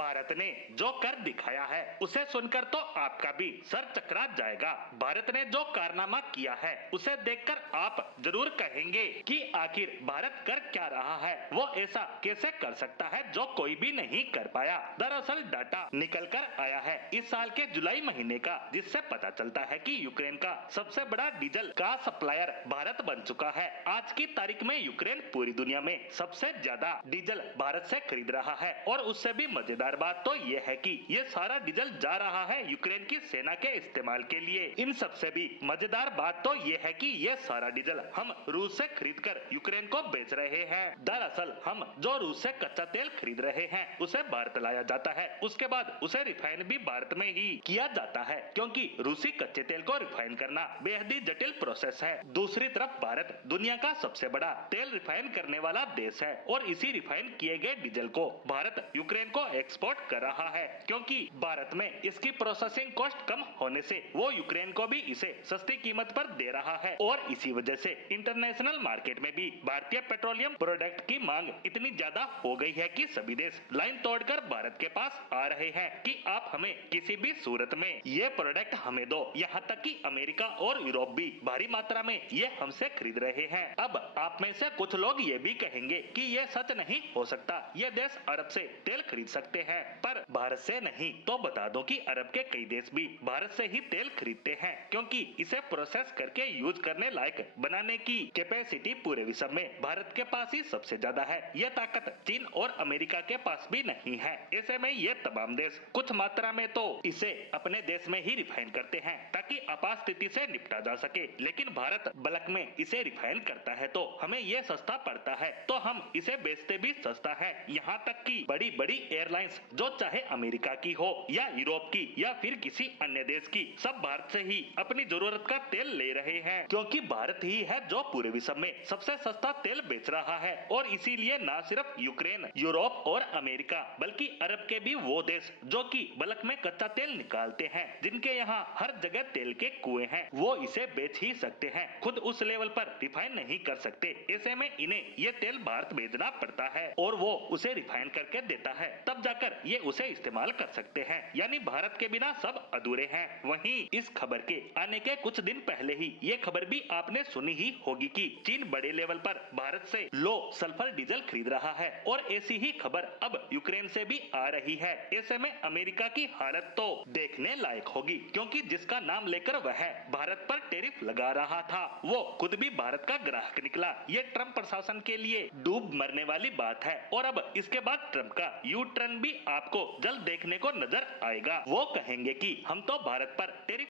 भारत ने जो कर दिखाया है उसे सुनकर तो आपका भी सर चकरा जाएगा। भारत ने जो कारनामा किया है उसे देखकर आप जरूर कहेंगे कि आखिर भारत कर क्या रहा है, वो ऐसा कैसे कर सकता है जो कोई भी नहीं कर पाया। दरअसल डाटा निकल कर आया है इस साल के जुलाई महीने का, जिससे पता चलता है कि यूक्रेन का सबसे बड़ा डीजल का सप्लायर भारत बन चुका है। आज की तारीख में यूक्रेन पूरी दुनिया में सबसे ज्यादा डीजल भारत से खरीद रहा है और उससे भी मजेदार बात तो ये है कि ये सारा डीजल जा रहा है यूक्रेन की सेना के इस्तेमाल के लिए। इन सबसे भी मजेदार बात तो ये है कि ये सारा डीजल हम रूस से खरीद कर यूक्रेन को बेच रहे हैं। दरअसल हम जो रूस से कच्चा तेल खरीद रहे हैं उसे भारत लाया जाता है, उसके बाद उसे रिफाइन भी भारत में ही किया जाता है, क्योंकि रूसी कच्चे तेल को रिफाइन करना बेहद ही जटिल प्रोसेस है। दूसरी तरफ भारत दुनिया का सबसे बड़ा तेल रिफाइन करने वाला देश है और इसी रिफाइन किए गए डीजल को भारत यूक्रेन को एक्सपोर्ट कर रहा है, क्योंकि भारत में इसकी प्रोसेसिंग कॉस्ट कम होने से वो यूक्रेन को भी इसे सस्ती कीमत पर दे रहा है और इसी वजह से इंटरनेशनल मार्केट में भी भारतीय पेट्रोलियम प्रोडक्ट की मांग इतनी ज्यादा हो गई है कि सभी देश लाइन तोड़कर भारत के पास आ रहे हैं कि आप हमें किसी भी सूरत में ये प्रोडक्ट हमें दो। यहाँ तक कि अमेरिका और यूरोप भी भारी मात्रा में ये हमसे खरीद रहे हैं। अब आप में से कुछ लोग ये भी कहेंगे कि ये सच नहीं हो सकता, ये देश अरब से तेल खरीद सकते हैं पर भारत से नहीं। तो बता दो कि अरब के कई देश भी भारत से ही तेल खरीदते हैं, क्योंकि इसे प्रोसेस करके यूज करने लायक बनाने की कैपेसिटी पूरे विश्व में भारत के पास ही सबसे ज्यादा है। यह ताकत चीन और अमेरिका के पास भी नहीं है। ऐसे में ये तमाम देश कुछ मात्रा में तो इसे अपने देश में ही रिफाइन करते हैं ताकि आपात स्थिति से निपटा जा सके, लेकिन भारत बल्क में इसे रिफाइन करता है तो हमें ये सस्ता पड़ता है, तो हम इसे बेचते भी सस्ता है। यहाँ तक कि बड़ी बड़ी एयरलाइंस जो चाहे अमेरिका की हो या यूरोप की या फिर किसी अन्य देश की, सब भारत से ही अपनी जरूरत का तेल ले रहे हैं, क्योंकि भारत ही है जो पूरे विश्व में सबसे सस्ता तेल बेच रहा है। और इसीलिए न सिर्फ यूक्रेन, यूरोप और अमेरिका बल्कि अरब के भी वो देश जो कि बल्क में कच्चा तेल निकालते हैं, जिनके यहाँ हर जगह तेल के कुएं हैं, वो इसे बेच ही सकते हैं, खुद उस लेवल पर रिफाइन नहीं कर सकते। ऐसे में इन्हें ये तेल भारत भेजना पड़ता है और वो उसे रिफाइन करके देता है, तब जाकर ये उसे इस्तेमाल कर सकते हैं। यानी भारत के बिना सब अधूरे हैं। वहीं इस खबर के आने के कुछ दिन पहले ही ये खबर भी आपने सुनी ही होगी कि चीन बड़े लेवल पर भारत से लो सल्फर डीजल खरीद रहा है और ऐसी ही खबर अब यूक्रेन से भी आ रही है। ऐसे में अमेरिका की हालत तो देखने लायक होगी, क्योंकि जिसका नाम लेकर वह भारत पर टैरिफ लगा रहा था वो खुद भी भारत का ग्राहक निकला। ये ट्रम्प प्रशासन के लिए डूब मरने वाली बात है और अब इसके बाद ट्रम्प का यू टर्न भी आपको जल्द देखने को नजर आएगा। वो कहेंगे कि हम तो भारत पर टैरिफ